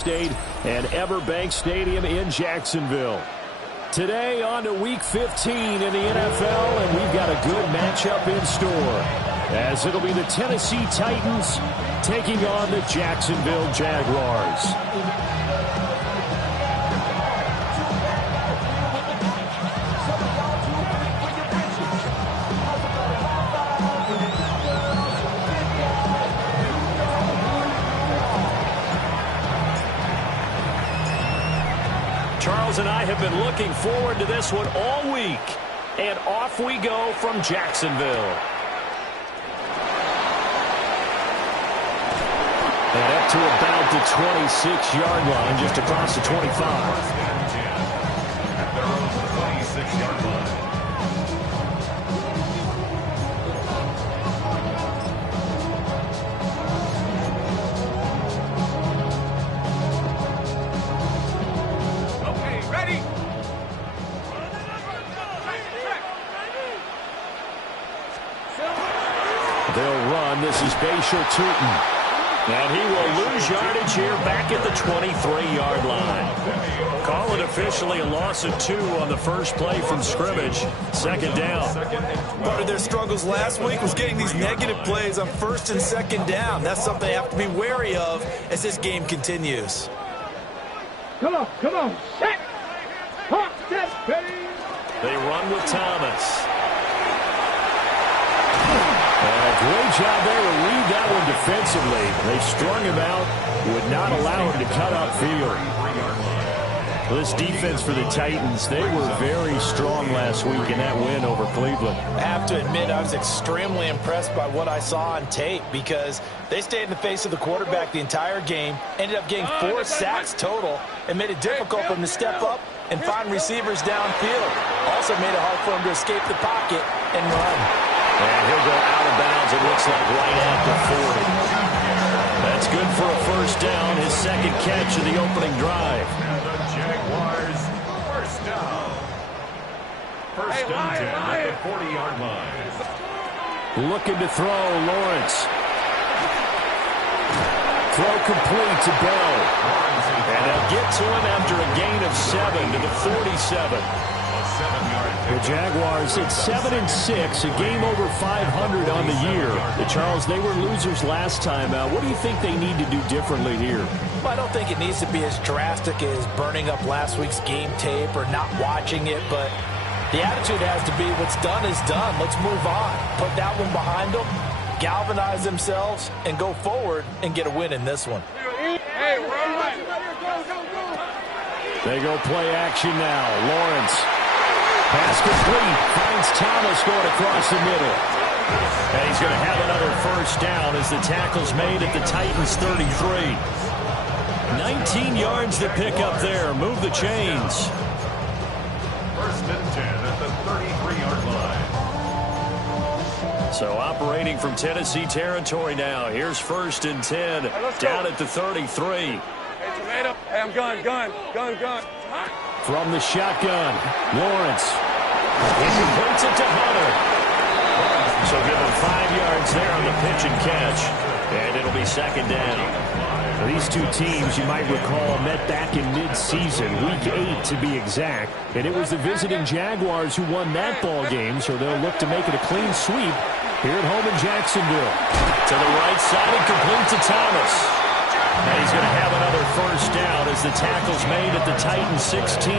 State and Everbank Stadium in Jacksonville. Today on to Week 15 in the NFL, and we've got a good matchup in store, as it'll be the Tennessee Titans taking on the Jacksonville Jaguars. Charles and I have been looking forward to this one all week. And off we go from Jacksonville. And up to about the 26-yard line, just across the 25. At their own 26-yard line. They'll run. This is Bashal Tutin. And he will lose yardage here back at the 23-yard line. Call it officially a loss of 2 on the first play from scrimmage. Second down. Part of their struggles last week was getting these negative plays on first and second down. That's something they have to be wary of as this game continues. Come on. Set. Hawk, set, ready. They run with Thomas. Great job there to read that one defensively. They strung him out, would not allow him to cut upfield. This defense for the Titans, they were very strong last week in that win over Cleveland. I have to admit, I was extremely impressed by what I saw on tape because they stayed in the face of the quarterback the entire game, ended up getting 4 sacks total, and made it difficult for them to step up and find receivers downfield. Also made it hard for them to escape the pocket and run. And he'll go out of bounds, it looks like, right at the 40. That's good for a first down, his second catch of the opening drive. And the Jaguars, first down. First and 10 at the 40-yard line. Looking to throw, Lawrence. Throw complete to Bell. And they'll get to him after a gain of 7 to the 47. The Jaguars at 7-6, a game over 500 on the year. Charles, they were losers last time out. What do you think they need to do differently here? Well, I don't think it needs to be as drastic as burning up last week's game tape or not watching it, but the attitude has to be what's done is done. Let's move on. Put that one behind them, galvanize themselves, and go forward and get a win in this one. Hey, run. They go play action now. Lawrence. Pass complete. Finds Thomas going across the middle. And he's going to have another first down as the tackle's made at the Titans' 33. 19 yards to pick up there. Move the chains. First and 10 at the 33-yard line. So operating from Tennessee territory now. Here's first and 10 down at the 33. Hey, tomato. Hey, I'm gun. From the shotgun, Lawrence. He completes it to Hunter. So give him 5 yards there on the pitch and catch. And it'll be second down. These two teams, you might recall, met back in mid-season, Week 8 to be exact. And it was the visiting Jaguars who won that ball game, so they'll look to make it a clean sweep here at home in Jacksonville. To the right side and complete to Thomas. And he's going to have another first down as the tackle's made at the Titans' 16.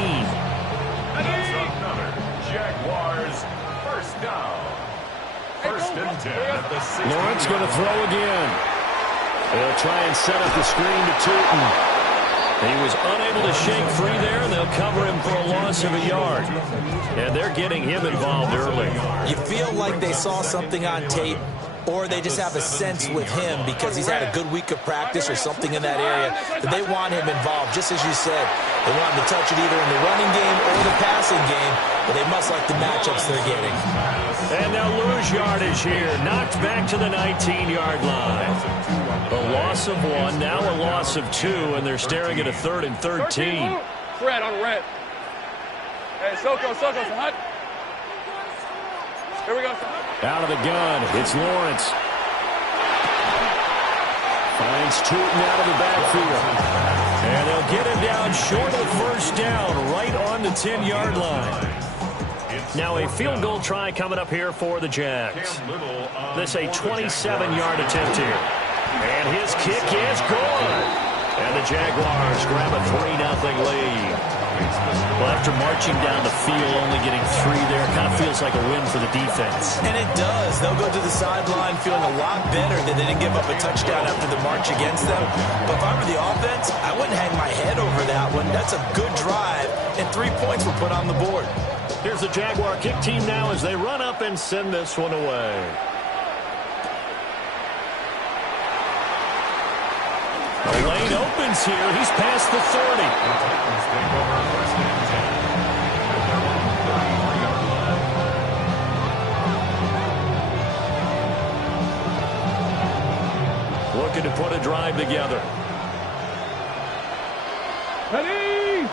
That's another Jaguars, first down. First and 10 at the 16. Lawrence going to throw again. They'll try and set up the screen to Tutin. He was unable to shake free there, and they'll cover him for a loss of a yard. And they're getting him involved early. You feel like they saw something on tape, or they just have a sense with him because he's had a good week of practice or something in that area that they want him involved. Just as you said, they want him to touch it either in the running game or the passing game, but they must like the matchups they're getting. And they'll lose yardage here. Knocked back to the 19-yard line. A loss of 1, now a loss of 2, and they're staring at a 3rd and 13. Red on red. Hey, Soko, hot. Here we go. Out of the gun, it's Lawrence. Finds Tutin out of the backfield. And comes short of the first down, right on the 10-yard line. Now a field goal try coming up here for the Jags. This a 27-yard attempt here. And his kick is good. And the Jaguars grab a 3-0 lead. Well, after marching down the field, only getting 3 there, kind of feels like a win for the defense. And it does. They'll go to the sideline feeling a lot better that they didn't give up a touchdown after the march against them. But if I were the offense, I wouldn't hang my head over that one. That's a good drive, and 3 points were put on the board. Here's the Jaguar kick team now as they run up and send this one away. The lane opens here. He's past the 30. Looking to put a drive together. Ready?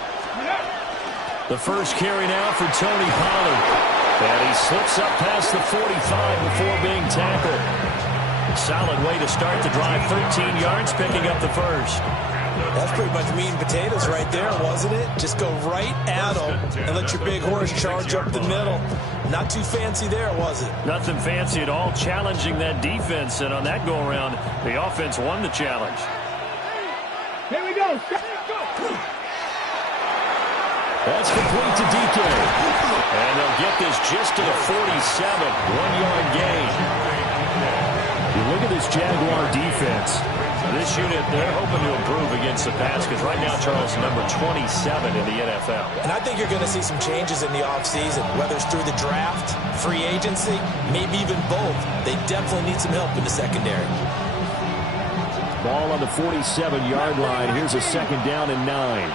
The first carry now for Tony Pollard. And he slips up past the 45 before being tackled. Solid way to start the drive. 13 yards, picking up the first. That's pretty much meat and potatoes right there, wasn't it? Just go right at them and let your big horse charge up the middle. Not too fancy there, was it? Nothing fancy at all, challenging that defense. And on that go-around, the offense won the challenge. Here we go. That's complete to DK. And they'll get this just to the 47. 1-yard gain. You look at this Jaguar defense. This unit, they're hoping to improve against the pass because right now, Charles, number 27 in the NFL. And I think you're going to see some changes in the offseason, whether it's through the draft, free agency, maybe even both. They definitely need some help in the secondary. Ball on the 47-yard line. Here's a 2nd down and 9.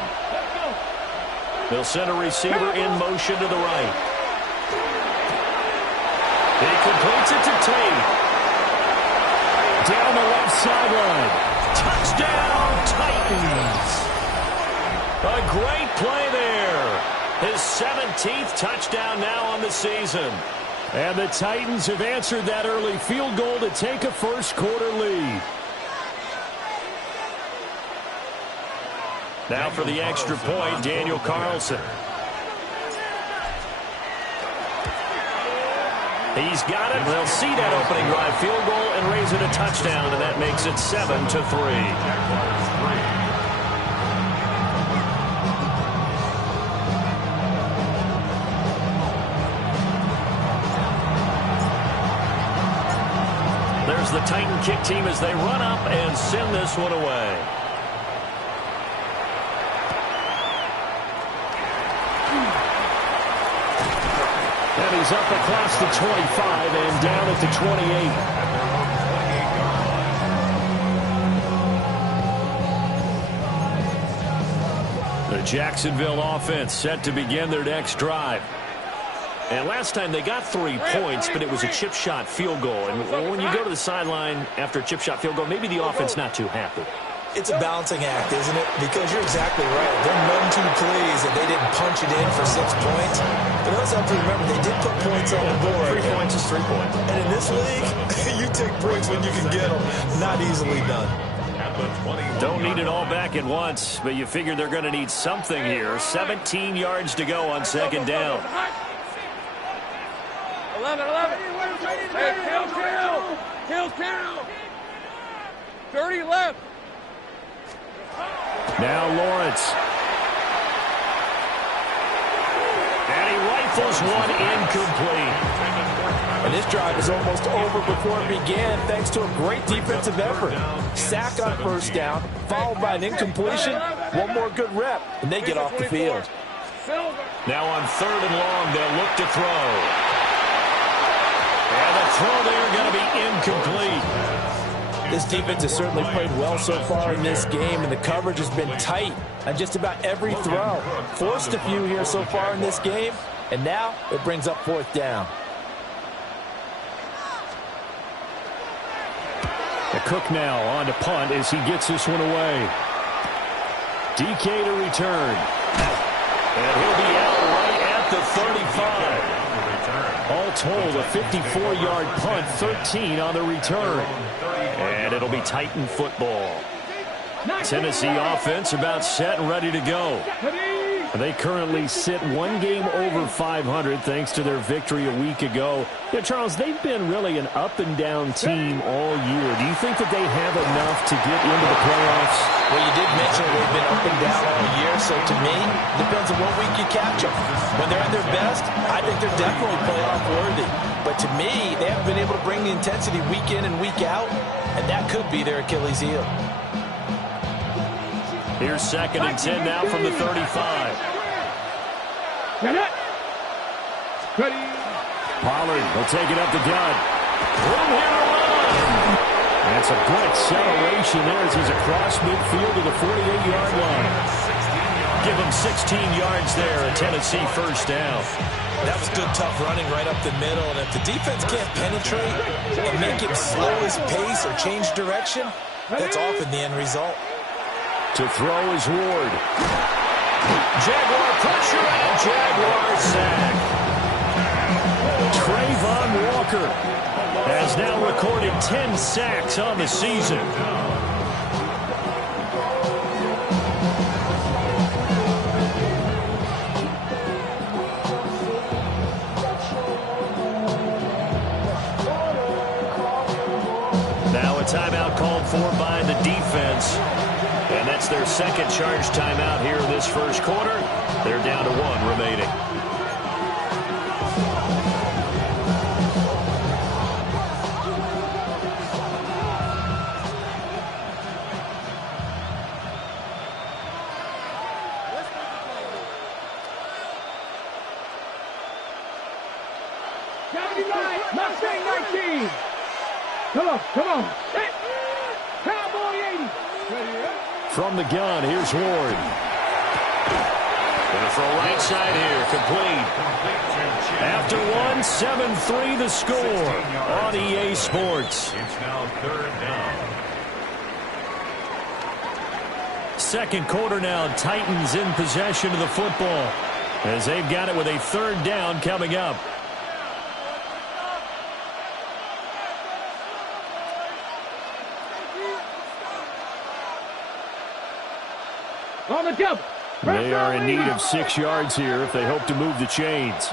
They'll send a receiver in motion to the right. He completes it to Tate. Down the left sideline. Touchdown, Titans. A great play there. His 17th touchdown now on the season. And the Titans have answered that early field goal to take a first-quarter lead. Now for the extra point, Daniel Carlson. He's got it. They'll see that opening drive field goal and raise it a touchdown, and that makes it 7-3. There's the Titan kick team as they run up and send this one away. And he's up across the 25 and down at the 28. The Jacksonville offense set to begin their next drive. And last time they got 3 points, but it was a chip shot field goal. And when you go to the sideline after a chip shot field goal, maybe the offense not too happy. It's a balancing act, isn't it? Because you're exactly right. They're none too pleased that they didn't punch it in for 6 points. But also have to remember, they did put points on the board. 3 points is 3 points. And in this league, you take points when you can get them. Not easily done. Don't need it all back at once, but you figure they're going to need something here. 17 yards to go on 2nd down. 11. Hey, kill. 30 left. Now Lawrence. And he rifles one incomplete. And this drive is almost over before it began thanks to a great defensive effort. Sack on 1st down, followed by an incompletion. One more good rep, and they get off the field. Now on 3rd and long, they'll look to throw. And the throw there going to be incomplete. This defense has certainly played well so far in this game, and the coverage has been tight on just about every throw. Forced a few here so far in this game, and now it brings up 4th down. The Cook now on to punt as he gets this one away. DK to return. And he'll be out right at the 35. All told, a 54-yard punt, 13 on the return. And it'll be Titan football. Tennessee offense about set and ready to go. They currently sit one game over 500 thanks to their victory a week ago. Yeah, Charles, they've been really an up-and-down team all year. Do you think that they have enough to get into the playoffs? Well, you did mention they've been up and down all year, so to me, depends on what week you catch them. When they're at their best, I think they're definitely playoff worthy. But to me, they haven't been able to bring the intensity week in and week out, and that could be their Achilles heel. Here's 2nd and 10 now from the 35. Pollard will take it up the gut. Room here to run. That's a good acceleration there as he's across midfield to the 48-yard line. Give him 16 yards there, a Tennessee first down. That was good, tough running right up the middle. And if the defense can't penetrate and make him slow his pace or change direction, that's often the end result. To throw is Ward. Jaguar pressure and Jaguar sack. Trayvon Walker has now recorded 10 sacks on the season. Now a timeout called for by the defense. And that's their second charge timeout here in this first quarter. They're down to 1 remaining. Come on. Cowboy 80. From the gun, here's Ward. Gonna throw right side here, complete. After 1, 7-3 the score on EA Sports. It's now 3rd down. Second quarter now, Titans in possession of the football as they've got it with a 3rd down coming up. On the double. They are in need of 6 yards here if they hope to move the chains.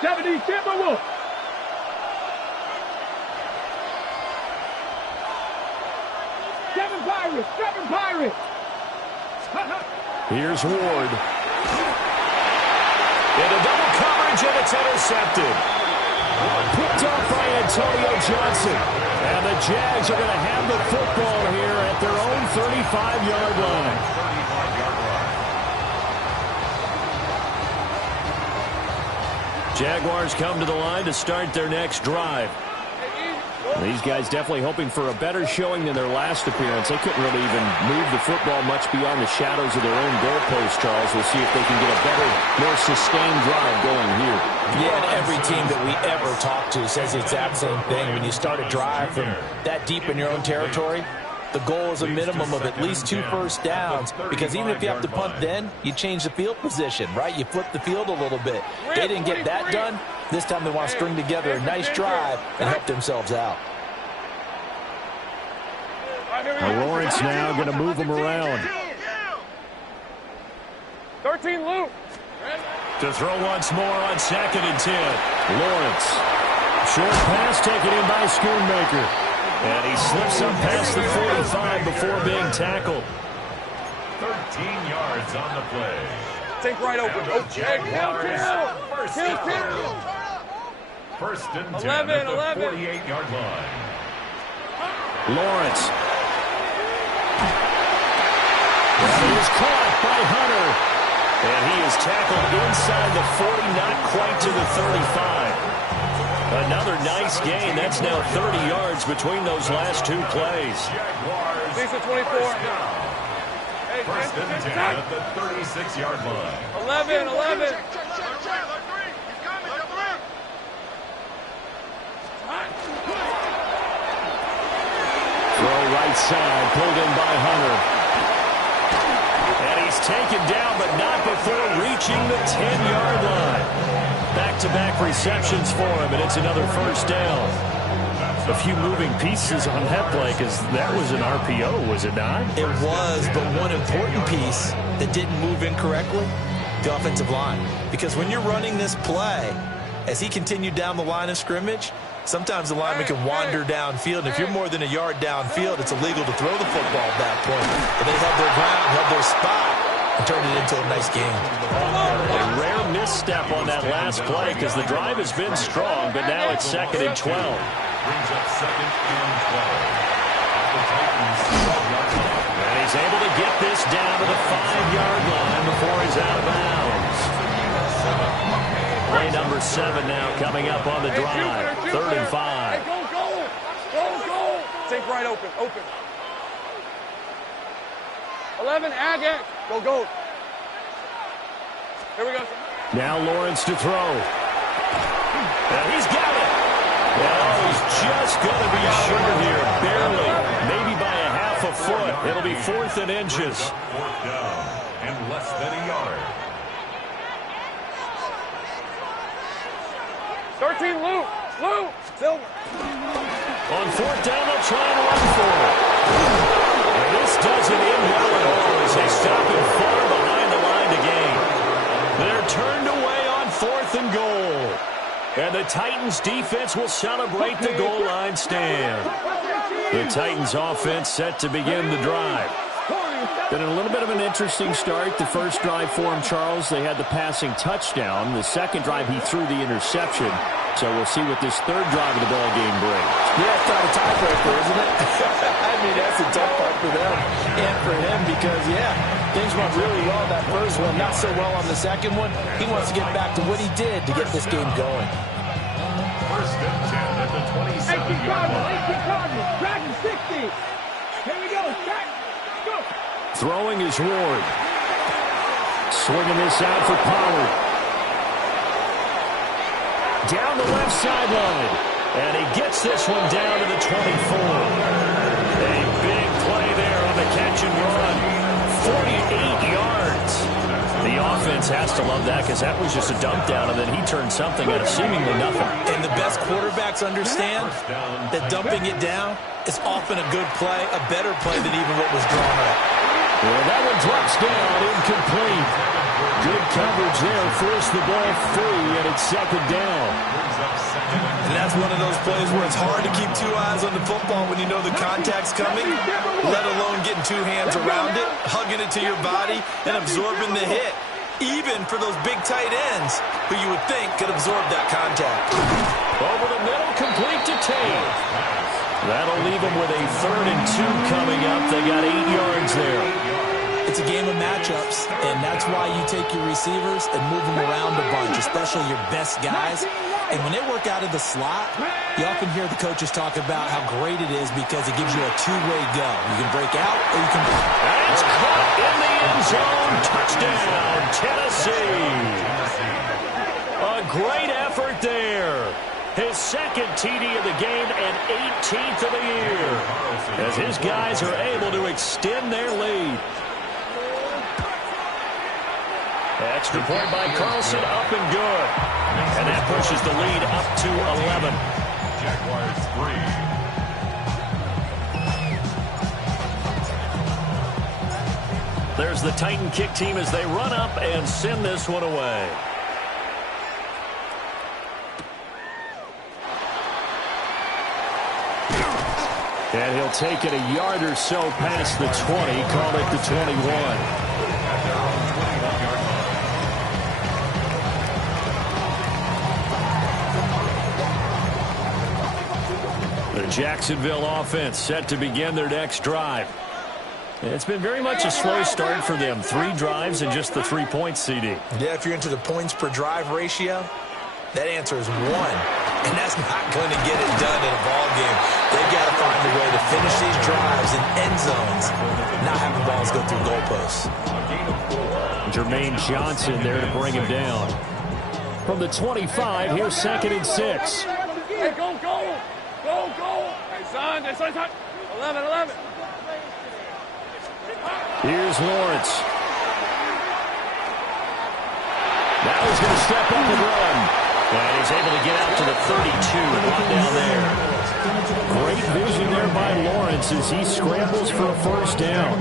70 Timberwolves. Seven Pirates. Here's Ward. Into double coverage, and it's intercepted. Picked off by Antonio Johnson. And the Jags are going to have the football here at their own 35-yard line. Jaguars come to the line to start their next drive. These guys definitely hoping for a better showing than their last appearance. They couldn't really even move the football much beyond the shadows of their own goalpost, Charles. We'll see if they can get a better, more sustained drive going here. Yeah, and every team that we ever talk to says the exact same thing. When you start a drive from that deep in your own territory, the goal is a minimum of at least 2 first downs, because even if you have to punt then, you change the field position, right? You flip the field a little bit. They didn't get that done. This time they want to string together a nice drive and help themselves out. Lawrence now going to move them around. 13 loop. To throw once more on 2nd and 10. Lawrence. Short pass taken in by Schoonmaker. And he slips up past the 45 before being tackled. 13 yards on the play. Take right open. Okay. First and 10 11, at the 11. 48-yard line. Lawrence. And he is caught by Hunter. And he is tackled inside the 40, not quite to the 35. Another nice gain. That's now 30 yards between those last 2 plays. Jaguars. Lisa 24. Hey, First and 10 at the 36-yard line. 11. Throw right side, pulled in by Hunter. And he's taken down, but not before reaching the 10-yard line. Back-to-back receptions for him, and it's another first down. a few moving pieces on that play because that was an RPO, was it not? It was, but one important piece that didn't move incorrectly, the offensive line. Because when you're running this play, as he continued down the line of scrimmage, sometimes the lineman can wander downfield. And if you're more than a yard downfield, it's illegal to throw the football at that point. But they held their ground, held their spot, and turned it into a nice game. A rare misstep on that last play because the drive has been strong, but now it's 2nd and 12. Brings up 2nd and 12. And he's able to get this down to the 5-yard line before he's out of bounds. Play number 7 now coming up on the drive. 3rd and 5. Hey, go, go! Go, go! Take right open, open. 11, Agate. Go, go. Here we go. Now Lawrence to throw. And he's got it. Oh, he's just going to be short here, barely. Maybe by a half a foot. It'll be 4th and inches. 4th down and less than a yard. 13, Lou, Silver. On 4th down, they'll try and run for it. And this doesn't end well at all as they stop him far behind the line to gain. They're turned away on 4th and goal. And the Titans defense will celebrate the goal line stand. The Titans offense set to begin the drive. Been a little bit of an interesting start. The first drive for him, Charles, they had the passing touchdown. The second drive, he threw the interception. So we'll see what this third drive of the ball game brings. Yeah, it's not a tiebreaker, isn't it? I mean, that's the tough part for them and for him because, yeah, things went really well that first one, not so well on the second one. He wants to get back to what he did to get this game going. 1st and 10 at the 27-yard line. 18 Cardinals, Dragon 60. Here we go, Jack. Go. Throwing is Ward. Swinging this out for Pollard. Down the left sideline. And he gets this one down to the 24. A big play there on the catch and run. 48 yards. The offense has to love that because that was just a dump down, and then he turned something out of seemingly nothing. And the best quarterbacks understand that dumping it down is often a good play, a better play than even what was drawn up. Well, that one drops down, incomplete. Good coverage there, forced the ball free, and it's 2nd down. And that's one of those plays where it's hard to keep 2 eyes on the football when you know the contact's coming, let alone getting 2 hands around it, hugging it to your body, and absorbing the hit, even for those big tight ends who you would think could absorb that contact. Over the middle, complete to Tate. That'll leave them with a 3rd and 2 coming up. They got 8 yards there. It's a game of matchups, and that's why you take your receivers and move them around a bunch, especially your best guys. And when they work out of the slot, you often hear the coaches talk about how great it is because it gives you a two-way go. You can break out or you can... And it's caught in the end zone. Touchdown, Tennessee. A great effort there. His 2nd TD of the game and 18th of the year. As his guys are able to extend their lead. Extra point by Carlson, up and good. And that pushes the lead up to 11. Jaguars 3. There's the Titan kick team as they run up and send this one away. And he'll take it a yard or so past the 20, call it the 21. The Jacksonville offense set to begin their next drive. It's been very much a slow start for them. 3 drives and just the 3 points, CD. Yeah, if you're into the points per drive ratio, that answer is 1. And that's not going to get it done in a ball game. They've got to find a way to finish these drives in end zones, not have the balls go through goalposts. Jermaine Johnson there to bring him down. From the 25, here's 2nd and 6. Hey, go, go! Go, go! Hey, son, 11. Here's Lawrence. Now he's going to step up and run. And he's able to get out to the 32. Brought down there. Great vision there by Lawrence as he scrambles for a first down.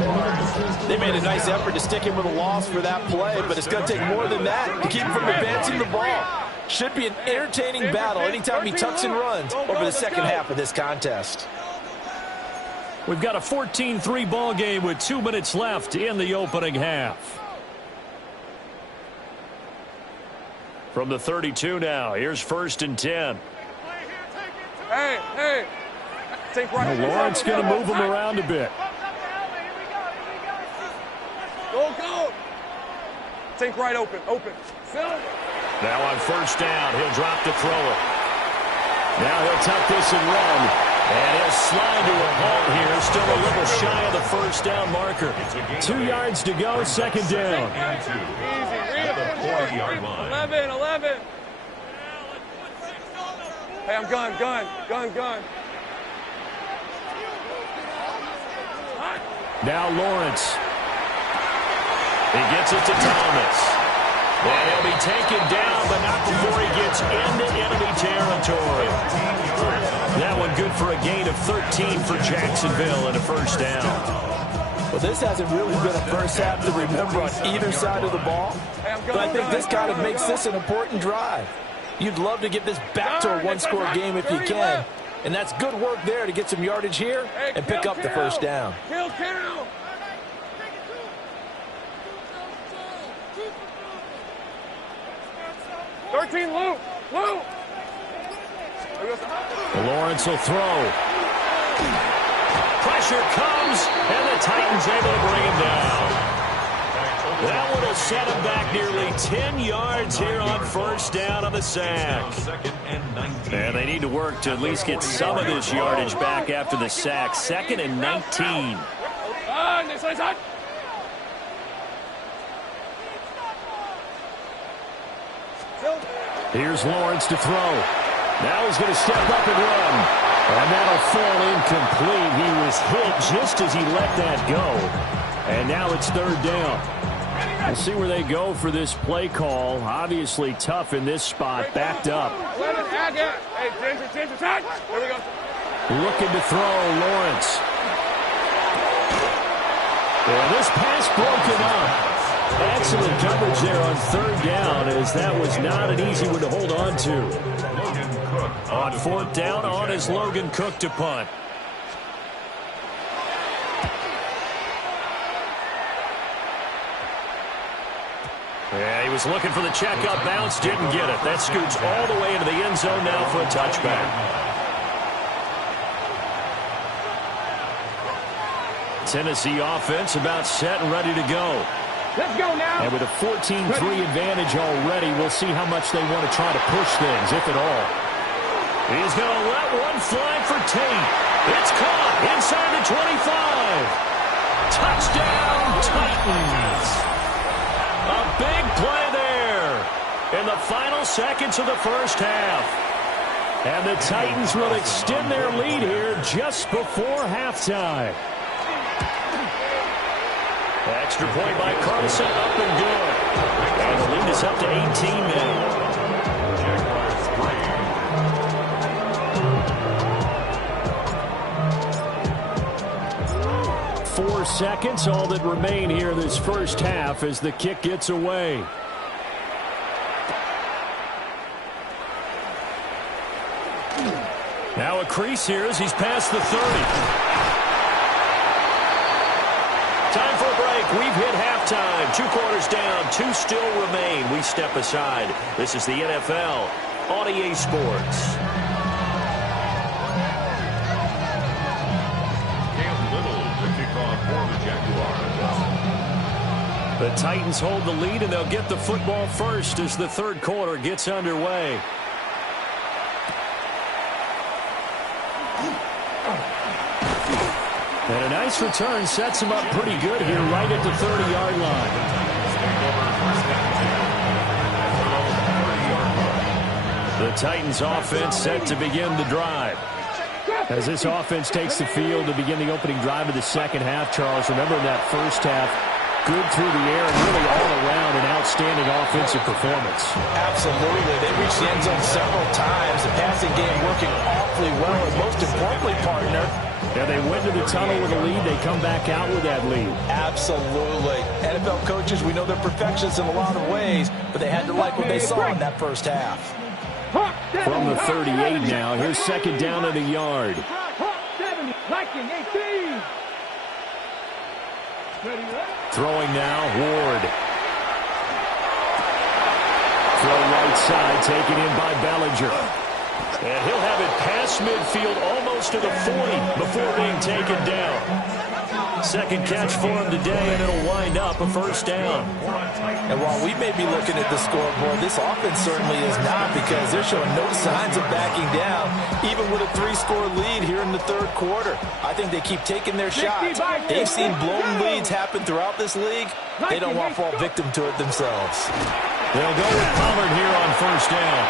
They made a nice effort to stick him with a loss for that play, but it's going to take more than that to keep him from advancing the ball. Should be an entertaining battle anytime he tucks and runs over the second half of this contest. We've got a 14-3 ball game with 2 minutes left in the opening half. From the 32 now, here's 1st and 10. Hey. Now Lawrence going to move him around a bit. Go. Think right open. Now on first down, he'll drop to throw it. Now he'll tuck this and run. And he'll slide to a halt here. Still a little shy of the first down marker. 2 yards to go, second down. Easy, 40-yard line. 11. Hey, I'm gun. Now Lawrence. He gets it to Thomas. And he'll be taken down, but not before he gets into enemy territory. That one good for a gain of 13 for Jacksonville and a first down. Well, this hasn't really been a first half to remember on either side of the ball, but I think this kind of makes this an important drive. You'd love to get this back to a one-score game if you can, and that's good work there to get some yardage here and pick up the first down. 13, Luke. Lawrence will throw. Pressure comes, and the Titans able to bring him down. That one will set him back nearly 10 yards here on first down on the sack. And they need to work to at least get some of this yardage back after the sack. 2nd and 19. Here's Lawrence to throw. Now he's going to step up and run. And that'll fall incomplete. He was hit just as he let that go. And now it's 3rd down. We'll see where they go for this play call. Obviously tough in this spot. Backed up. Looking to throw, Lawrence. And this pass broken up. Excellent coverage there on 3rd down, as that was not an easy one to hold on to. On 4th down, on is Logan Cook to punt. Yeah, he was looking for the checkup bounce, didn't get it. That scoots all the way into the end zone now for a touchback. Tennessee offense about set and ready to go. Let's go now. And with a 14-3 advantage already, we'll see how much they want to try to push things, if at all. He's going to let one fly for Tate. It's caught inside the 25. Touchdown, Titans. A big play there in the final seconds of the first half. And the Titans will extend their lead here just before halftime. Extra point by Carlson, up and good. And the lead is up to 18 now. 4 seconds, all that remain here in this first half as the kick gets away. Now a crease here as he's past the 30. Time for a break. We've hit halftime. 2 quarters down. 2 still remain. We step aside. This is the NFL on EA Sports. Cam Little to kick off for the Jaguars. The Titans hold the lead, and they'll get the football first as the third quarter gets underway. And a nice return sets him up pretty good here right at the 30-yard line. The Titans offense set to begin the drive. As this offense takes the field to begin the opening drive of the second half, Charles, remember in that first half, good through the air and really all around an outstanding offensive performance. Absolutely. They reached the end zone several times. The passing game working all awfully well, and most importantly, partner, yeah, they went to the tunnel with a lead. They come back out with that lead. Absolutely. NFL coaches, we know they're perfectionists in a lot of ways, but they had to like what they saw in that first half. From the 38 now, here's second down at a yard. Throwing now, Ward. Throw right side, taken in by Bellinger. And he'll have it past midfield almost to the 40 before being taken down. Second catch for him today, and it'll wind up a first down. And while we may be looking at the scoreboard, this offense certainly is not, because they're showing no signs of backing down, even with a 3-score lead here in the third quarter. I think they keep taking their shots. They've seen blown leads happen throughout this league. They don't want to fall victim to it themselves. They'll go with Pollard here on first down.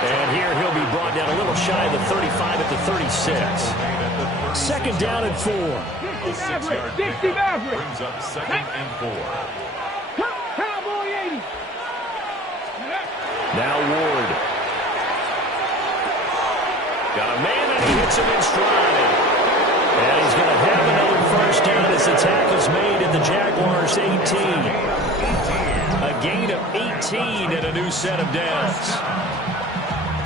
And here he'll be brought down a little shy of the 35 at the 36. Second down and 4. 60 Maverick brings up second and 4. Cowboy 80. Now Ward. Got a man, and he hits him in stride. And he's going to have another first down as the tackle is made at the Jaguars 18. A gain of 18 and a new set of downs.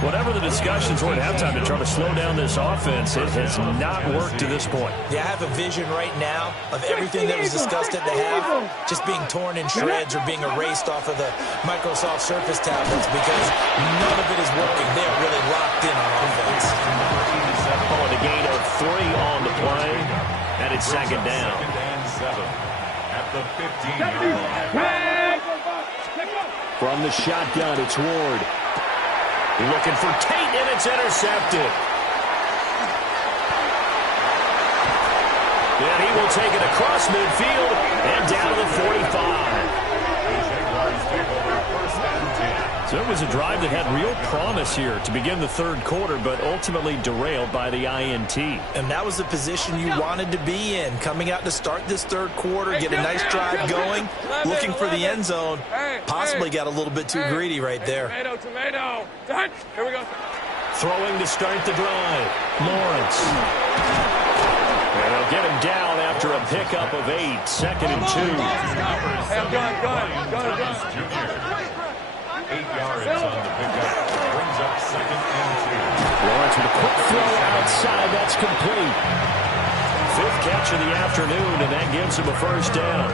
Whatever the discussions were at halftime to try to slow down this offense, it has not worked to this point. Yeah, I have a vision right now of everything that was discussed at the half just being torn in shreds or being erased off of the Microsoft Surface tablets, because none of it is working. They're really locked in on offense. Oh, the gain of 3 on the play, and it's second down. Second and 7 at the 15-yard line. From the shotgun, it's Ward. Looking for Tate, and it's intercepted. And he will take it across midfield and down to the 45. So it was a drive that had real promise here to begin the third quarter, but ultimately derailed by the INT. And that was the position you wanted to be in, coming out to start this third quarter, get a nice drive going, looking for the end zone. Possibly got a little bit too greedy right there. Tomato. Done. Here we go. Throwing to start the drive. Lawrence. And they'll get him down after a pickup of 8. Second and 2. Hey, I'm done. 8 yards on the pickup. Brings up second and 2. Lawrence with a quick throw outside. That's complete. 5th catch of the afternoon, and that gives him a first down.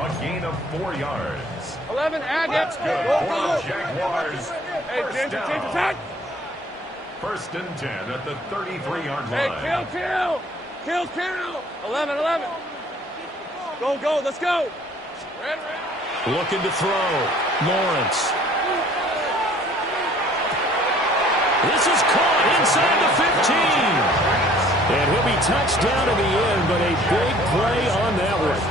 A gain of 4 yards. 11, add That's it. good Go, for go, the go. Jaguars. Hey, First change down. attack. First and 10 at the 33-yard Hey, line. kill. 11. Go, let's go. Red. Looking to throw. Lawrence. This is caught inside the 15. And he'll be touched down in the end, but a big play on that one.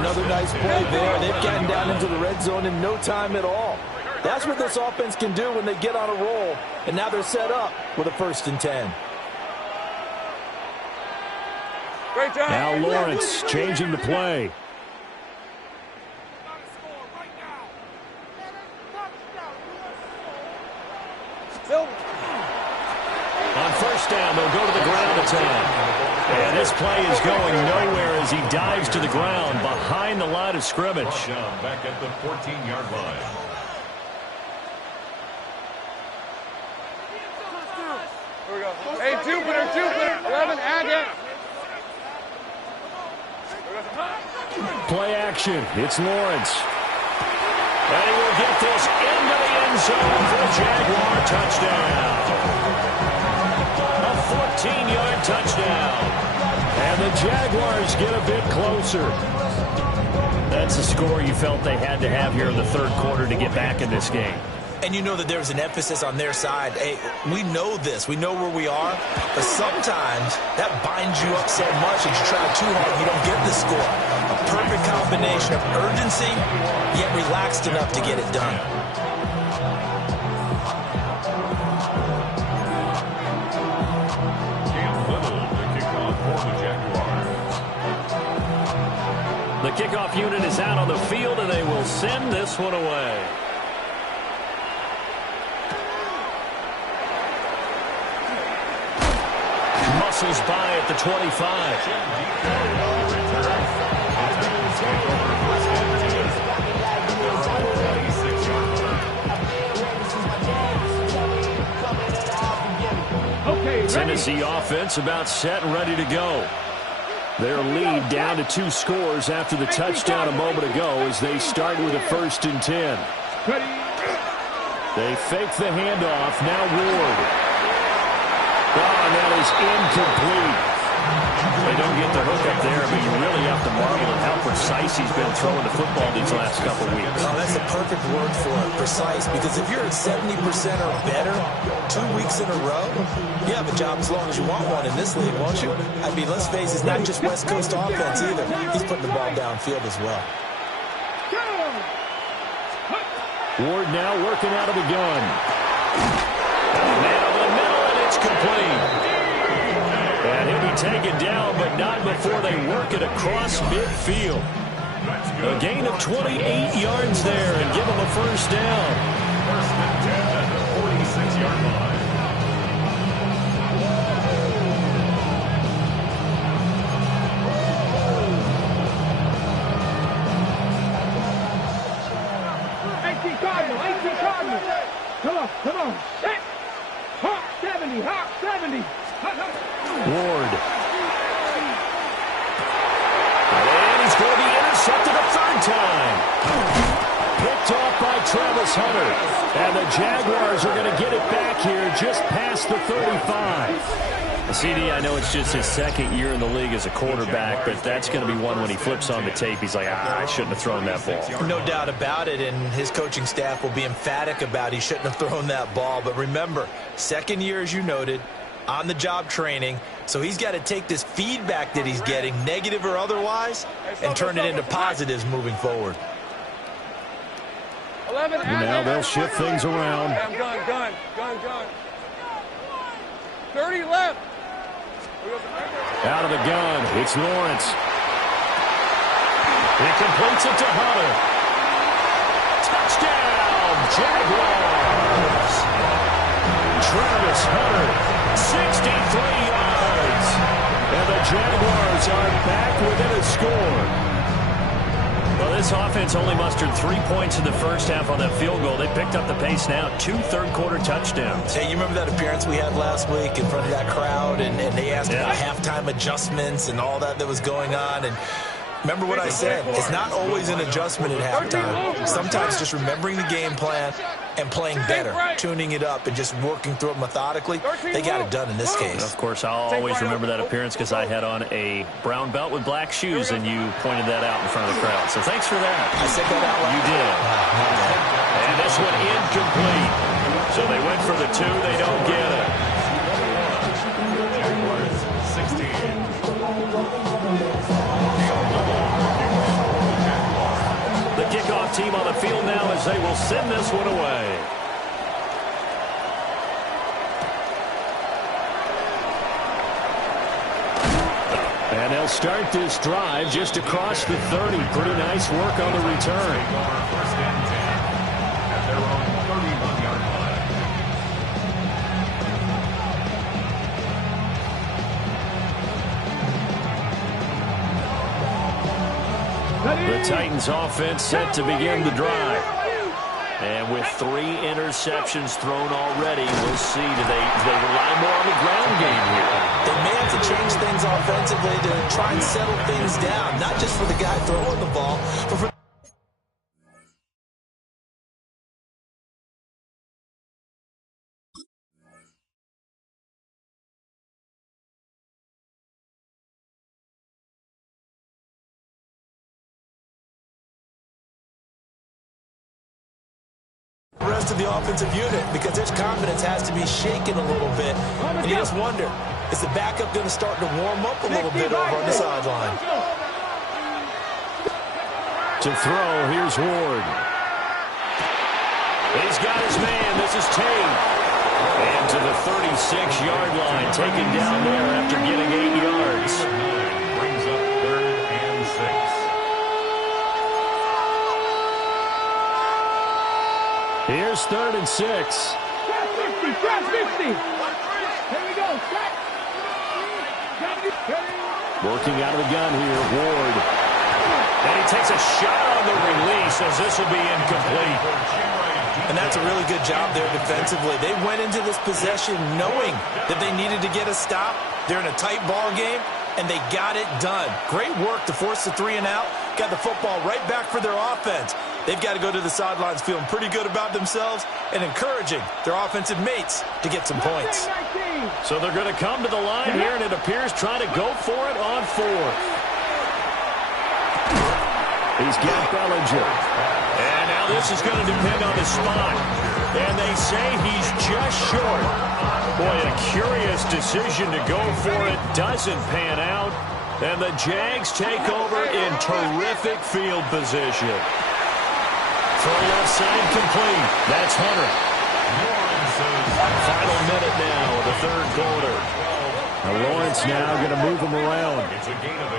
Another nice play there. They've gotten down into the red zone in no time at all. That's what this offense can do when they get on a roll. And now they're set up with a 1st and 10. Great job. Now Lawrence changing the play. On first down, they'll go to the ground attack. And this play is going nowhere as he dives to the ground behind the line of scrimmage. Down back at the 14-yard line. Here we go. Hey, Jupiter. 11, add it. Play action. It's Lawrence. And he will get this into the end zone for a Jaguar touchdown. A 14-yard touchdown. And the Jaguars get a bit closer. That's the score you felt they had to have here in the third quarter to get back in this game. And you know that there's an emphasis on their side. Hey, we know this. We know where we are. But sometimes that binds you up so much that you try too hard, you don't get the score. A perfect combination of urgency, yet relaxed enough to get it done. Cam Little, the kickoff for the Jaguars. The kickoff unit is out on the field, and they will send this one away. whistles by at the 25. Okay, ready. Tennessee offense about set and ready to go. Their lead down to 2 scores after the touchdown a moment ago as they start with a 1st and 10. Ready. They fake the handoff. Now Ward. Oh, and that is incomplete. They don't get the hook up there, but you really have to marvel at how precise he's been throwing the football these last couple weeks. Oh, that's a perfect word for it, precise, because if you're at 70% or better 2 weeks in a row, you have a job as long as you want one in this league, won't you? I mean, let's face it, it's not just West Coast offense either. He's putting the ball downfield as well. Ward now working out of the gun. Man over the middle, and it's complete. And he'll be taken down, but not before they work it across midfield. A gain of 28 yards there and give him a 1st down. 1st and 10 at the 46-yard line. Come on. Hey. Hawk 70. Hawk 70. Ward. And he's going to be intercepted a 3rd time. Picked off by Travis Hunter. And the Jaguars are going to get it back here just past the 35. CD, I know it's just his 2nd year in the league as a quarterback, but that's going to be one when he flips on the tape. He's like, I shouldn't have thrown that ball. No doubt about it, and his coaching staff will be emphatic about he shouldn't have thrown that ball. But remember, 2nd year, as you noted, on-the-job training, so he's got to take this feedback that he's getting, negative or otherwise, and turn it into positives moving forward. 11. Now they'll shift things around. Gun. 30 left. Out of the gun, it's Lawrence. He completes it to Hunter. Touchdown, Jaguars! Travis Hunter, 63 yards. And the Jaguars are back within a score. Well, this offense only mustered 3 points in the 1st half on that field goal. They picked up the pace now. 2 third-quarter touchdowns. Hey, you remember that appearance we had last week in front of that crowd, and they asked about halftime adjustments and all that was going on, and remember what I said, it's not always an adjustment at halftime. Sometimes just remembering the game plan and playing better, tuning it up and just working through it methodically. They got it done in this case. Of course, I'll always remember that appearance because I had on a brown belt with black shoes, and you pointed that out in front of the crowd. So thanks for that. I said that out loud. You did. And this one incomplete. So they went for the 2. They don't get it. Jaguars 16. The kickoff team on the field now as they will send this one away. And they'll start this drive just across the 30. Pretty nice work on the return. 1st and 10 at their own 31-yard line. The Titans offense set to begin the drive. And with 3 interceptions thrown already, we'll see. Do they rely more on the ground game here? They may have to change things offensively to try and settle things down, not just for the guy throwing the ball, but for the rest of the offensive unit, because their confidence has to be shaken a little bit. And you just wonder, is the backup going to start to warm up a little bit over on the sideline? To throw, here's Ward. He's got his man. This is Tate. And to the 36-yard line, taken down there after getting 8 yards. Brings up 3rd and 6. Here's 3rd and 6. Track 50. Here we go. Track. Working out of the gun here, Ward. And he takes a shot on the release as this will be incomplete. And that's a really good job there defensively. They went into this possession knowing that they needed to get a stop. They're in a tight ball game, and they got it done. Great work to force the 3 and out. Got the football right back for their offense. They've got to go to the sidelines feeling pretty good about themselves and encouraging their offensive mates to get some points. So they're going to come to the line here, and it appears trying to go for it on 4th. He's got Bellinger. And now this is going to depend on the spot. And they say he's just short. Boy, a curious decision to go for it. Doesn't pan out. And the Jags take over in terrific field position. Throw left side complete. That's Hunter. Final minute now of the 3rd quarter. Now Lawrence now going to move him around. It's a gain of 8.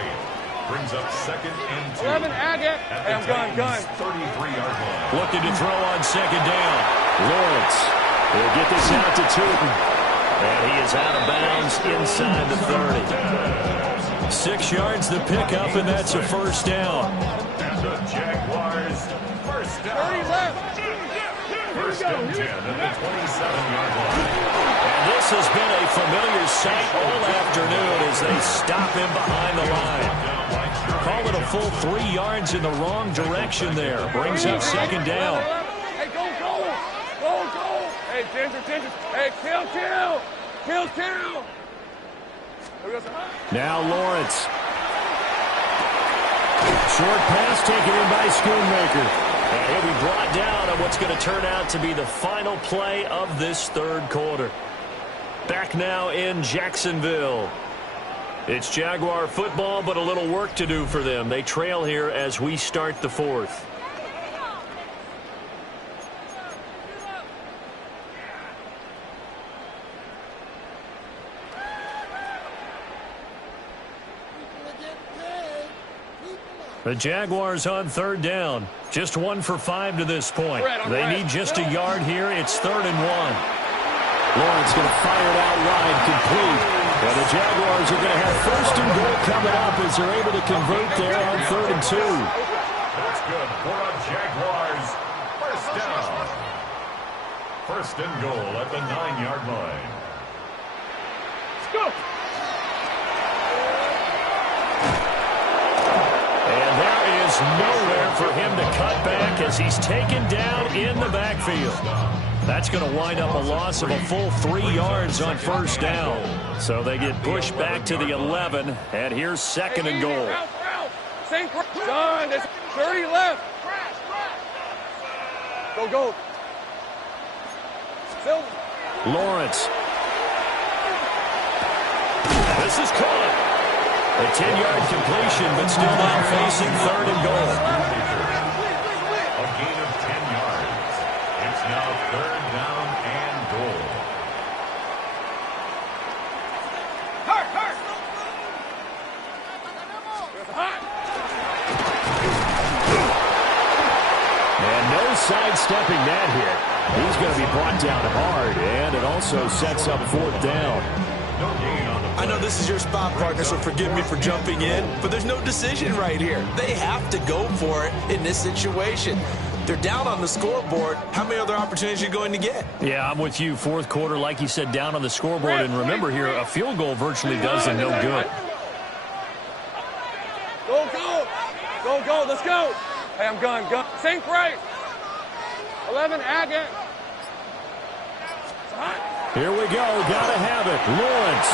Brings up 2nd and 2. 11 Agate. Hey, I'm gun. 33-yard line. Looking to throw on 2nd down. Lawrence will get this out to Tootin. And he is out of bounds inside the 30. 6 yards the pickup, and that's a 1st down. And the Jaguars first down. 30 left. 1st and 10 at the 27-yard line. And this has been a familiar sight all afternoon as they stop him behind the line. Call it a full 3 yards in the wrong direction there. Brings up 2nd down. Hey, go. Hey, Ginger. Hey, kill. Now Lawrence. Short pass taken in by Schoonmaker. And he'll be brought down on what's going to turn out to be the final play of this 3rd quarter. Back now in Jacksonville. It's Jaguar football, but a little work to do for them. They trail here as we start the 4th. The Jaguars on 3rd down. Just 1 for 5 to this point. They need just a yard here. It's 3rd and 1. Lawrence going to fire it out wide, complete. And the Jaguars are going to have 1st and goal coming up as they're able to convert there on 3rd and 2. That's good for the Jaguars. 1st down. 1st and goal at the 9-yard line. Let's go. And there is nowhere for him to cut back as he's taken down in the backfield. That's going to wind up a loss of a full 3 yards on 1st down. So they get pushed back to the 11, and here's 2nd and goal. Done. There's 30 left. Go. Lawrence. This is caught. A 10-yard completion, but still not facing 3rd and goal. A gain of 10 yards. It's now 3rd down and goal. And no sidestepping that hit. He's going to be brought down hard, and it also sets up 4th down. I know this is your spot, partner, so forgive me for jumping in, but there's no decision right here. They have to go for it in this situation. They're down on the scoreboard. How many other opportunities are you going to get? Yeah, I'm with you. 4th quarter, like you said, down on the scoreboard. And remember here, a field goal virtually does them no good. Go. Let's go. Hey, I'm gun. Sink right. 11 Agate. Here we go. Gotta have it. Lawrence.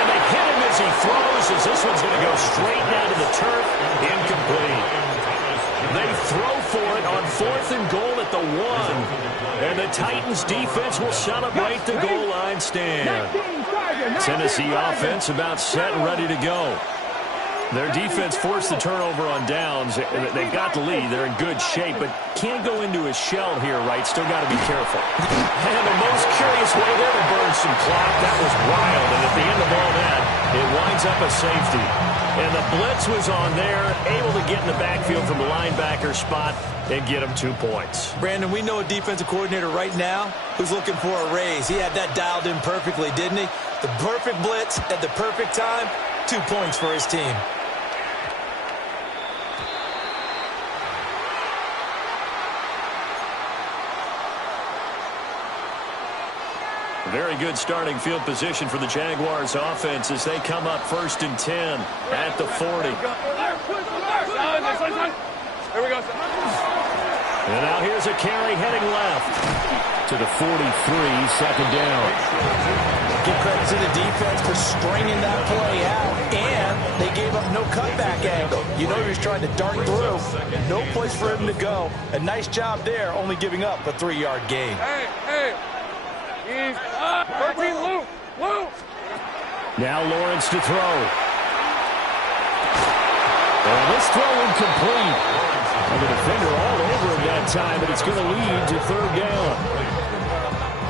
And they hit him as he throws, as this one's going to go straight down to the turf. Incomplete. They throw for it on 4th and goal at the 1. And the Titans defense will celebrate the goal line stand. Tennessee offense about set and ready to go. Their defense forced the turnover on downs. They've got the lead. They're in good shape, but can't go into a shell here, right? Still got to be careful. And the most curious way there to burn some clock. That was wild. And at the end of all that, it winds up a safety. And the blitz was on there, able to get in the backfield from the linebacker spot and get him 2 points. Brandon, we know a defensive coordinator right now who's looking for a raise. He had that dialed in perfectly, didn't he? The perfect blitz at the perfect time. 2 points for his team. Very good starting field position for the Jaguars offense as they come up 1st and 10 at the 40. Here we go, son. And now here's a carry heading left to the 43, second down. Give credit to the defense for stringing that play out, and they gave up no cutback angle. You know he was trying to dart through. No place for him to go. A nice job there, only giving up a 3-yard gain. Hey. He's up. 13, Luke. Now Lawrence to throw. And this throw incomplete. And the defender all over him that time, but it's going to lead to 3rd down.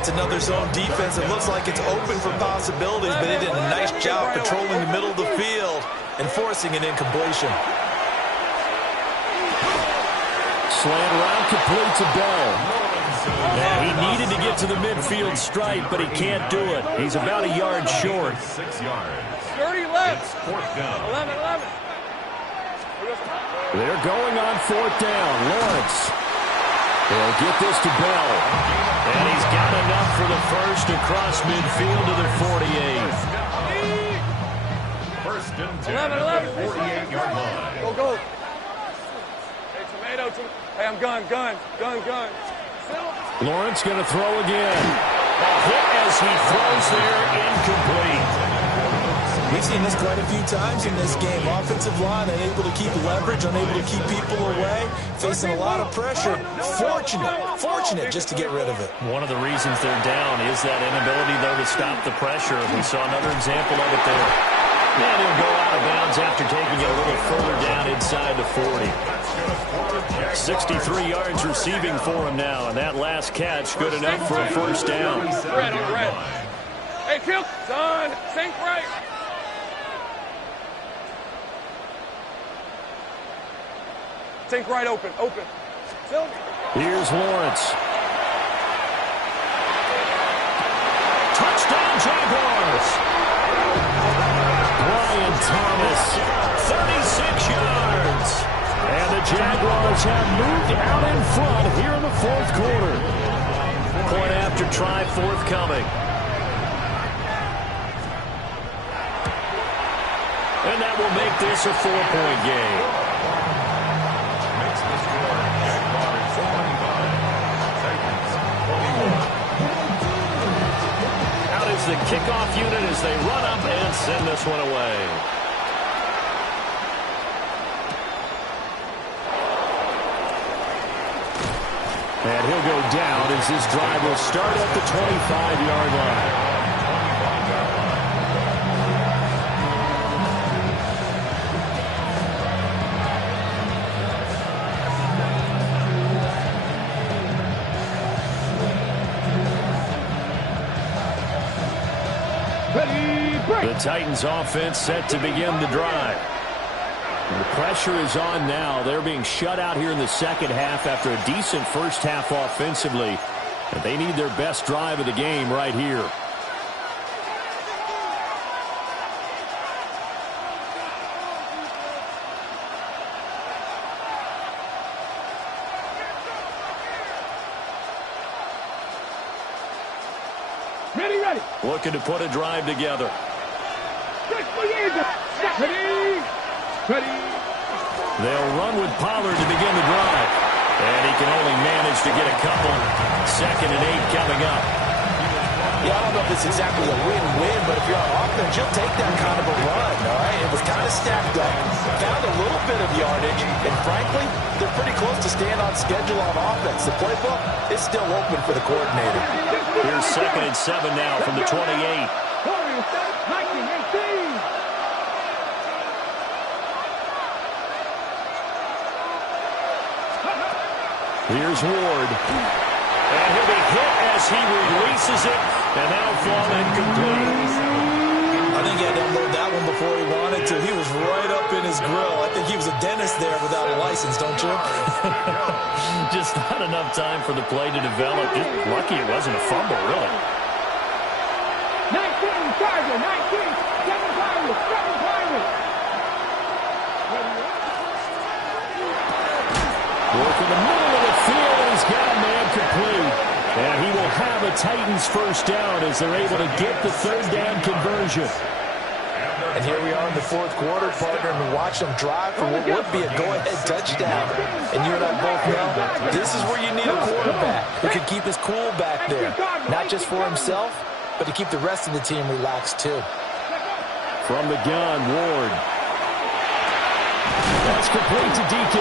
It's another zone defense. It looks like it's open for possibilities, but they did a nice job patrolling the middle of the field and forcing an incompletion. Slant route complete to Bell. Yeah, he needed to get to the midfield stripe, but he can't do it. He's about a yard short. 6 yards. 30 left. It's 4th down. 11. They're going on 4th down. Lawrence. They'll get this to Bell. And he's got enough for the first across midfield to the 48. 1st and 10. 11. 48-yard line. Go. Hey, tomato. Hey, I'm gun. Lawrence going to throw again. A hit as he throws there, incomplete. We've seen this quite a few times in this game. Offensive line unable to keep leverage, unable to keep people away, facing a lot of pressure. Fortunate just to get rid of it. One of the reasons they're down is that inability, though, to stop the pressure. We saw another example of it there. And he'll go out of bounds after taking it a little further down inside the 40. 63 yards receiving for him now, and that last catch good enough for a 1st down. Red. Hey, kill, son. Sink right. Sink right open. Here's Lawrence. Touchdown, Jaguars. Brian Thomas, 36 yards. And the Jaguars have moved out in front here in the 4th quarter. Point after try forthcoming. And that will make this a 4-point game. Makes the score Jaguars 25. Titans 21. Out is the kickoff unit as they run up and send this one away. And he'll go down as this drive will start at the 25-yard line. The Titans offense set to begin the drive. The pressure is on now. They're being shut out here in the 2nd half after a decent 1st half offensively. And they need their best drive of the game right here. Ready. Looking to put a drive together. Ready. They'll run with Pollard to begin the drive. And he can only manage to get a couple. 2nd and 8 coming up. Yeah, I don't know if it's exactly a win-win, but if you're on offense, you'll take that kind of a run, all right? It was kind of stacked up, found a little bit of yardage, and frankly, they're pretty close to staying on schedule on offense. The playbook is still open for the coordinator. Here's 2nd and 7 now from the 28. Here's Ward. And he'll be hit as he releases it, and that'll fall incomplete. I think he had to unload that one before he wanted to. He was right up in his grill. I think he was a dentist there without a license, don't you? Just not enough time for the play to develop. Just lucky it wasn't a fumble, really. 19 Charger, 19, 7 Pirates, 7 Pirates. Work in the middle of the field, and he's got a man complete. And he will have a Titans first down as they're able to get the third down conversion. And here we are in the fourth quarter, partner, and watch them drive for what would be a go-ahead touchdown. And you and I both know this is where you need a quarterback who can keep his cool back there. Not just for himself, but to keep the rest of the team relaxed too. From the gun, Ward. That's complete to DK.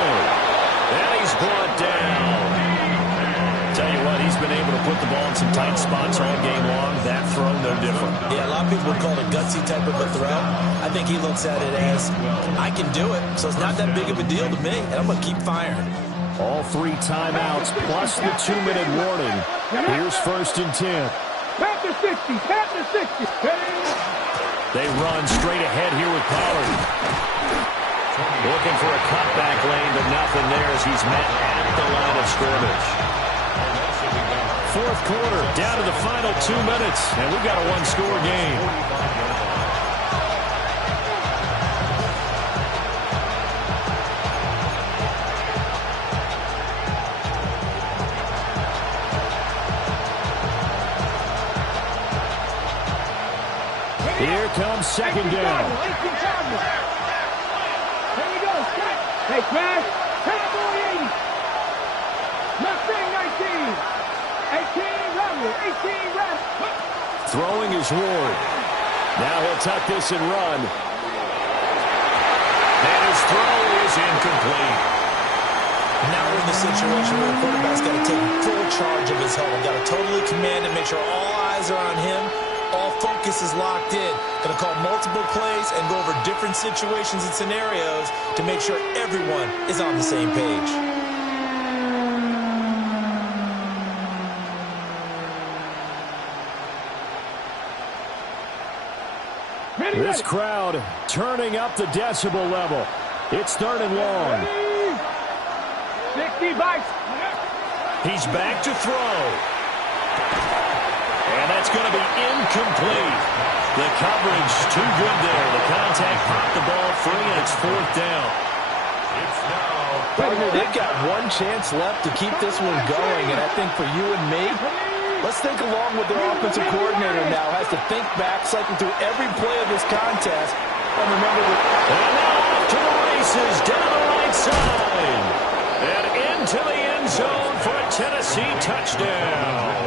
And he's brought down. Tell you what, he's been able to put the ball in some tight spots all game long. That throw, no different. Yeah, a lot of people would call it a gutsy type of a throw. I think he looks at it as, I can do it, so it's not that big of a deal to me, and I'm going to keep firing. All 3 timeouts plus the 2-minute warning. Here's 1st and 10. Pat the 60, pat the 60. They run straight ahead here with Pollard. Looking for a cutback lane, but nothing there as he's met at the line of scrimmage. Fourth quarter, down to the final 2 minutes, and we've got a one-score game. Here comes second down. Here we go. Hey, Crash. Cowboy 80. Mustang 19. 18, Rebel. 18, Rebel. Throwing is Ward. Now he'll tuck this and run. And his throw is incomplete. Now we're in the situation where the quarterback's got to take full charge of his huddle. Got to totally command and make sure all eyes are on him. All focus is locked in. Going to call multiple plays and go over different situations and scenarios to make sure everyone is on the same page. This crowd turning up the decibel level. It's 3rd and long. 60 bites. He's back to throw. And that's going to be incomplete. The coverage too good there. The contact popped the ball free, and it's 4th down. Partner, they've got one chance left to keep this one going, and I think for you and me, let's think along with their offensive coordinator now. Has to think back, cycle through every play of this contest, and remember that. And now off to the races, down the right side. And into the end zone for a Tennessee touchdown.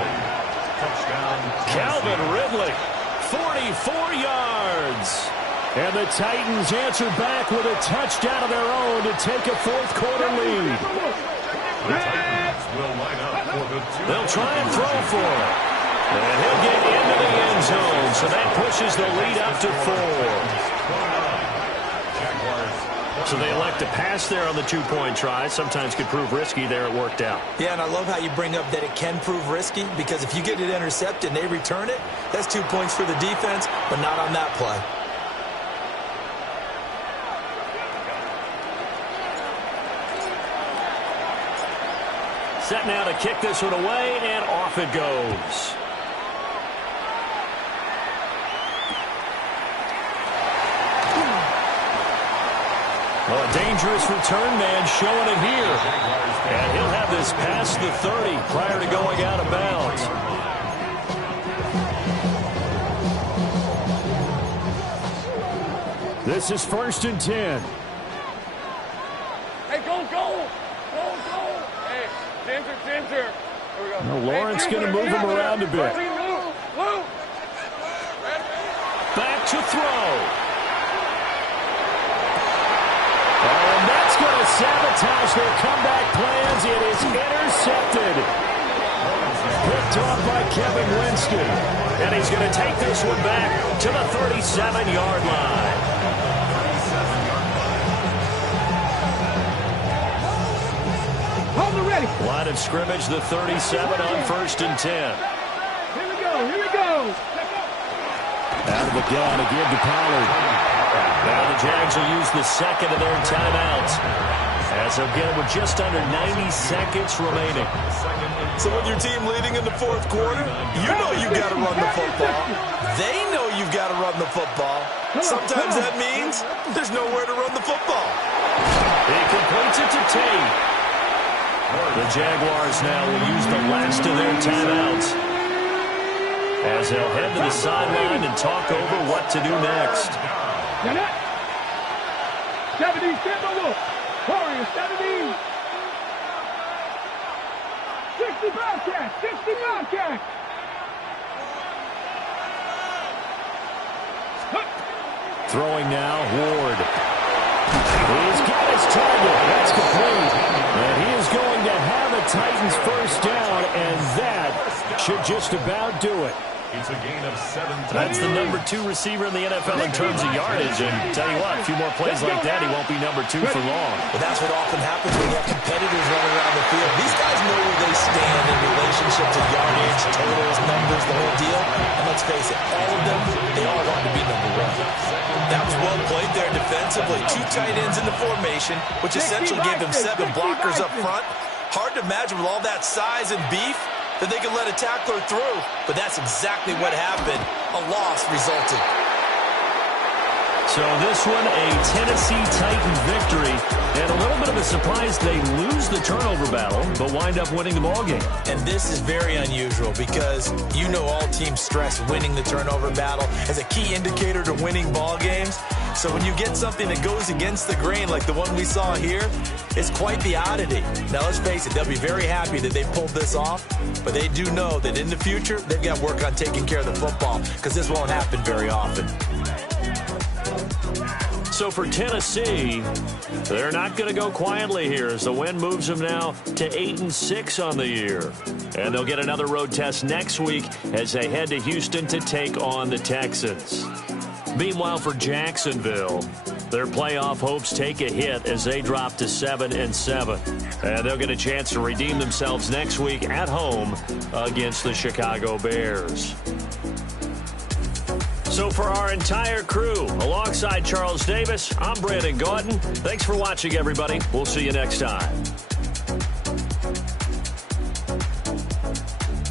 Calvin Ridley, 44 yards. And the Titans answer back with a touchdown of their own to take a fourth quarter lead. They'll try and throw for it. And he'll get into the end zone, so that pushes the lead up to 4. So they elect to pass there on the two-point try. Sometimes could prove risky. There it worked out. Yeah, and I love how you bring up that it can prove risky, because if you get it intercepted and they return it, that's 2 points for the defense, but not on that play. Set now to kick this one away, and off it goes. Well, a dangerous return man showing it here. And he'll have this past the 30 prior to going out of bounds. This is 1st and 10. Hey, go, go. Go, go. Hey, center. Here we go. Now Lawrence going to move him around a bit. Move. Back to throw. And that's going to sabotage their comeback plans. It is intercepted. Picked off by Kevin Winston. And he's going to take this one back to the 37-yard line. Hold it ready. Line of scrimmage, the 37 on 1st and 10. Here we go. Out of the gun again to Pollard. Now the Jags will use the second of their timeouts, as they'll get it with just under 90 seconds remaining. So with your team leading in the fourth quarter, you know you've got to run the football. They know you've got to run the football. Sometimes that means there's nowhere to run the football. He completes it to Tate. The Jaguars now will use the last of their timeouts as they'll head to the sideline and talk over what to do next. 70, stand by look. Warriors, 70. 60 Bobcats, 60 Bobcats. Throwing now, Ward. He's got his target. That's complete. And he is going to have a Titans first down, and that should just about do it. It's a gain of 17. That's the number 2 receiver in the NFL in terms of yardage. And tell you what, a few more plays like that, he won't be number 2 for long. But that's what often happens when you have competitors running around the field. These guys know where they stand in relationship to yardage, totals, numbers, the whole deal. And let's face it, all of them, they all want to be number 1. That was well played there defensively. 2 tight ends in the formation, which essentially gave them 7 blockers up front. Hard to imagine with all that size and beef that they could let a tackler through, but that's exactly what happened. A loss resulted. So this one, a Tennessee Titan victory, and a little bit of a surprise they lose the turnover battle, but wind up winning the ballgame. And this is very unusual because you know all teams stress winning the turnover battle as a key indicator to winning ball games. So when you get something that goes against the grain like the one we saw here, it's quite the oddity. Now let's face it, they'll be very happy that they pulled this off, but they do know that in the future, they've got to work on taking care of the football because this won't happen very often. So for Tennessee, they're not going to go quietly here as the win moves them now to 8-6 on the year. And they'll get another road test next week as they head to Houston to take on the Texans. Meanwhile, for Jacksonville, their playoff hopes take a hit as they drop to 7-7. And they'll get a chance to redeem themselves next week at home against the Chicago Bears. So for our entire crew, alongside Charles Davis, I'm Brandon Gaudin. Thanks for watching, everybody. We'll see you next time.